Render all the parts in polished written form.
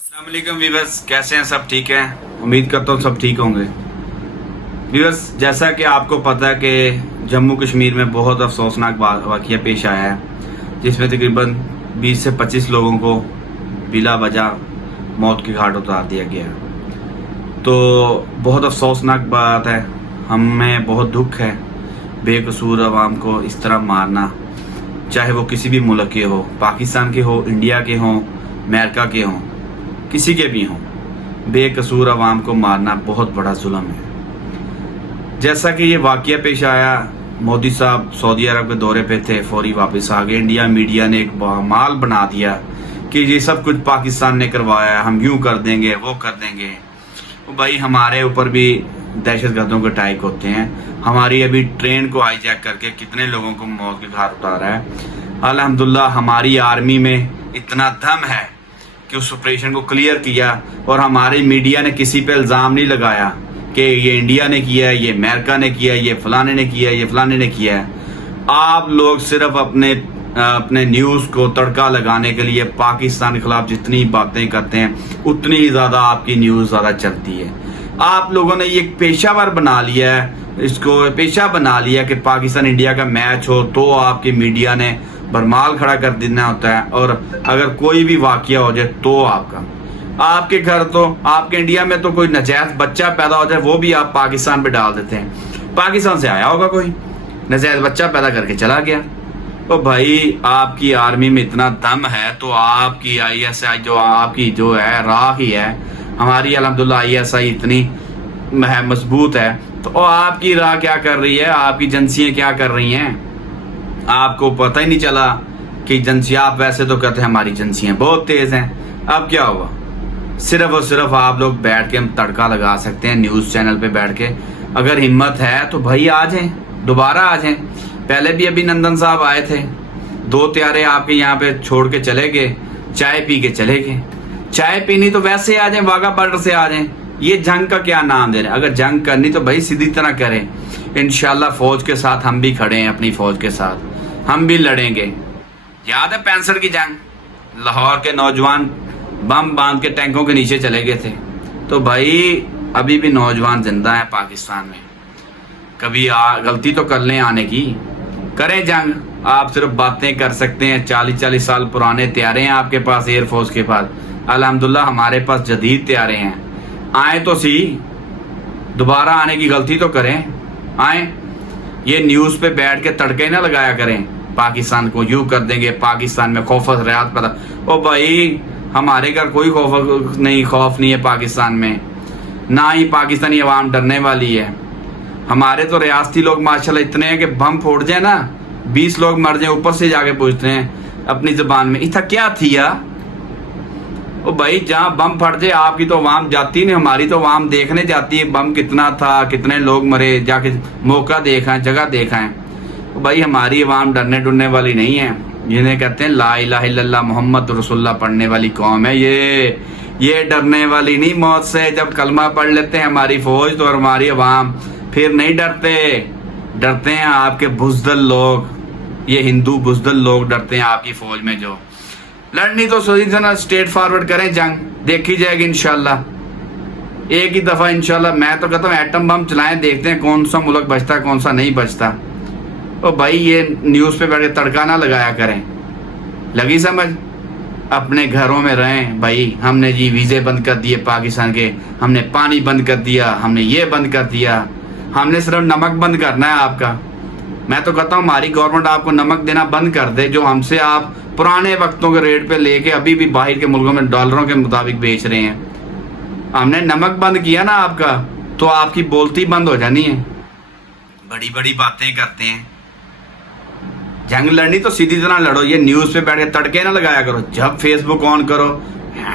अस्सलाम वालेकुम व्यूअर्स, कैसे हैं? सब ठीक हैं? उम्मीद करता हूँ सब ठीक होंगे। व्यूअर्स, जैसा कि आपको पता है कि जम्मू कश्मीर में बहुत अफसोसनाक वाक़या पेश आया है, जिसमें तकरीबन 20 से 25 लोगों को बिला वजह मौत के घाट उतार दिया गया। तो बहुत अफसोसनाक बात है, हमें बहुत दुख है बेकसूर अवाम को इस तरह मारना, चाहे वो किसी भी मुल्क के हो, पाकिस्तान के हो, इंडिया के हों, अमेरिका के हों, किसी के भी हों, बेकसूर अवाम को मारना बहुत बड़ा जुल्म है। जैसा कि ये वाक़या पेश आया, मोदी साहब सऊदी अरब के दौरे पे थे, फौरी वापस आ गए। इंडिया मीडिया ने एक माल बना दिया कि ये सब कुछ पाकिस्तान ने करवाया, हम यूँ कर देंगे, वो कर देंगे। तो भाई हमारे ऊपर भी दहशत गर्दों के अटैक होते हैं। हमारी अभी ट्रेन को हाईजैक करके कितने लोगों को मौत के घाट उतारा है। अल्हम्दुलिल्लाह हमारी आर्मी में इतना दम है कि उस ऑपरेशन को क्लियर किया, और हमारे मीडिया ने किसी पे इल्ज़ाम नहीं लगाया कि ये इंडिया ने किया है, ये अमेरिका ने किया है, ये फलाने ने किया है, ये फलाने ने किया है। आप लोग सिर्फ अपने न्यूज़ को तड़का लगाने के लिए पाकिस्तान के खिलाफ जितनी बातें करते हैं उतनी ही ज़्यादा आपकी न्यूज़ ज़्यादा चलती है। आप लोगों ने ये पेशावर बना लिया है, इसको पेशा बना लिया कि पाकिस्तान इंडिया का मैच हो तो आपकी मीडिया ने बरमाल खड़ा कर देना होता है, और अगर कोई भी वाकया हो जाए तो आपके घर, तो आपके इंडिया में तो कोई नाजायज बच्चा पैदा हो जाए वो भी आप पाकिस्तान पे डाल देते हैं। पाकिस्तान से आया होगा कोई, नाजायज बच्चा पैदा करके चला गया। तो भाई आपकी आर्मी में इतना दम है, तो आपकी ISI जो आपकी जो है राह ही है, हमारी अल्हम्दुलिल्लाह ISI इतनी मजबूत है, तो आपकी राह क्या कर रही है, आपकी एजेंसियाँ क्या कर रही हैं, आपको पता ही नहीं चला कि एजेंसियाँ, आप वैसे तो कहते हैं हमारी एजेंसियाँ बहुत तेज़ हैं। अब क्या हुआ, सिर्फ और सिर्फ आप लोग बैठ के हम तड़का लगा सकते हैं न्यूज़ चैनल पे बैठ के। अगर हिम्मत है तो भाई आ जाएं, दोबारा आ जाएं। पहले भी अभिनंदन साहब आए थे, 2 त्यारे आपके यहाँ पे छोड़ के चले गए, चाय पी के चले गए। चाय पीनी तो वैसे आ जाएं, वाघा बॉर्डर से आ जाएं। ये जंग का क्या नाम दे रहे हैं? अगर जंग करनी तो भाई सीधी तरह करें। इंशाल्लाह फौज के साथ हम भी खड़े हैं, अपनी फौज के साथ हम भी लड़ेंगे। याद है 65 की जंग, लाहौर के नौजवान बम बांध के टैंकों के नीचे चले गए थे। तो भाई अभी भी नौजवान जिंदा है पाकिस्तान में, कभी गलती तो कर लें आने की, करें जंग। आप सिर्फ बातें कर सकते हैं, 40-40 साल पुराने त्यारे हैं आपके पास, एयरफोर्स के पास। अल्हम्दुलिल्लाह हमारे पास जदीद त्यारे हैं, आए तो सी, दोबारा आने की गलती तो करें, आए। ये न्यूज़ पे बैठ के तड़के ना लगाया करें, पाकिस्तान को यूँ कर देंगे, पाकिस्तान में खौफ रियात पता। ओ भाई हमारे घर कोई खौफ नहीं है पाकिस्तान में, ना ही पाकिस्तानी अवाम डरने वाली है। हमारे तो रियासती लोग माशाल्लाह इतने हैं कि बम फोड़ जाए ना, 20 लोग मर जाए, ऊपर से जाके पूछते हैं अपनी ज़बान में, इतना क्या थी या? ओ भाई जहाँ बम फट जाए आपकी तो अवाम जाती नहीं, हमारी तो अवाम देखने जाती है बम कितना था, कितने लोग मरे, जाके मौका देखा है, जगह देखा है। तो भाई हमारी अवाम डरने डरने वाली नहीं है, जिन्हें कहते हैं ला इलाहा इल्लल्लाह मुहम्मद रसूलुल्लाह पढ़ने वाली कौम है ये डरने वाली नहीं मौत से। जब कलमा पढ़ लेते हैं हमारी फौज तो हमारी अवाम फिर नहीं डरते हैं आपके बुज़दिल लोग, ये हिंदू बुज़दिल लोग डरते हैं आपकी फौज में। जो लड़नी तो सोची ना स्ट्रेट फॉरवर्ड करें, जंग देखी जाएगी इंशाल्लाह, एक ही दफ़ा इंशाल्लाह। मैं तो कहता हूँ एटम बम चलाएं, देखते हैं कौन सा मुल्क बचता है कौन सा नहीं बचता। तो भाई ये न्यूज़ पे बैठ के तड़का ना लगाया करें, लगी समझ? अपने घरों में रहें भाई। हमने जी वीज़े बंद कर दिए पाकिस्तान के, हमने पानी बंद कर दिया, हमने ये बंद कर दिया, हमने सिर्फ नमक बंद करना है आपका। मैं तो कहता हूँ हमारी गवर्नमेंट आपको नमक देना बंद कर दे, जो हमसे आप पुराने वक्तों के रेट पे लेके अभी भी बाहर के मुल्कों में डॉलरों के मुताबिक बेच रहे हैं। हमने नमक बंद किया ना आपका, तो आपकी बोलती बंद हो जानी है। बड़ी बड़ी बातें करते हैं, जंग लड़नी तो सीधी तरह लड़ो, ये न्यूज़ पे बैठ के तड़के ना लगाया करो। जब फेसबुक ऑन करो,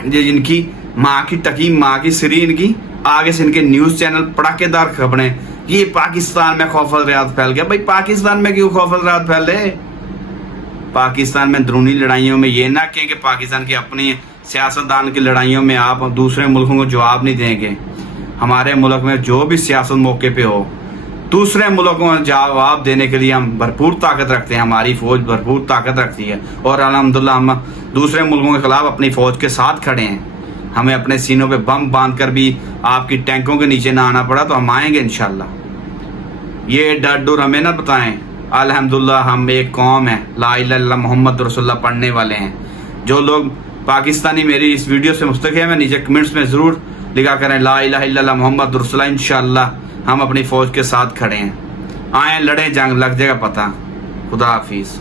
जिनकी माँ की टकी, माँ की सिरी इनकी, आगे से इनके न्यूज़ चैनल पड़ाकेदार खबरें, ये पाकिस्तान में खौफ रियात फैल गया। भाई पाकिस्तान में क्यों खौफ रियात फैल रहे? पाकिस्तान में अंदरूनी लड़ाइयों में ये ना कहें कि पाकिस्तान की अपनी सियासतदान की लड़ाइयों में आप दूसरे मुल्कों को जवाब नहीं देंगे। हमारे मुल्क में जो भी सियासत मौके पे हो, दूसरे मुल्कों में जवाब देने के लिए हम भरपूर ताकत रखते हैं, हमारी फ़ौज भरपूर ताकत रखती है, और अल्हम्दुलिल्लाह हम दूसरे मुल्कों के ख़िलाफ़ अपनी फ़ौज के साथ खड़े हैं। ہمیں اپنے سینوں پہ بم باندھ کر بھی آپ کی ٹینکوں کے نیچے نہ آنا پڑا تو ہم آئیں گے انشاءاللہ. یہ ڈر ڈر ہمیں نہ بتائیں. الحمدللہ ہم ایک قوم ہے لا الہ الا اللہ محمد رسول اللہ پڑھنے والے ہیں. جو لوگ پاکستانی میری اس ویڈیو سے مستقیم ہیں نیچے کمنٹس میں ضرور لکھا کریں لا الہ الا اللہ محمد رسول اللہ. انشاءاللہ ہم اپنی فوج کے ساتھ کھڑے ہیں. آئیں لڑیں جنگ، لگ جائے گا پتہ. خدا حافظ.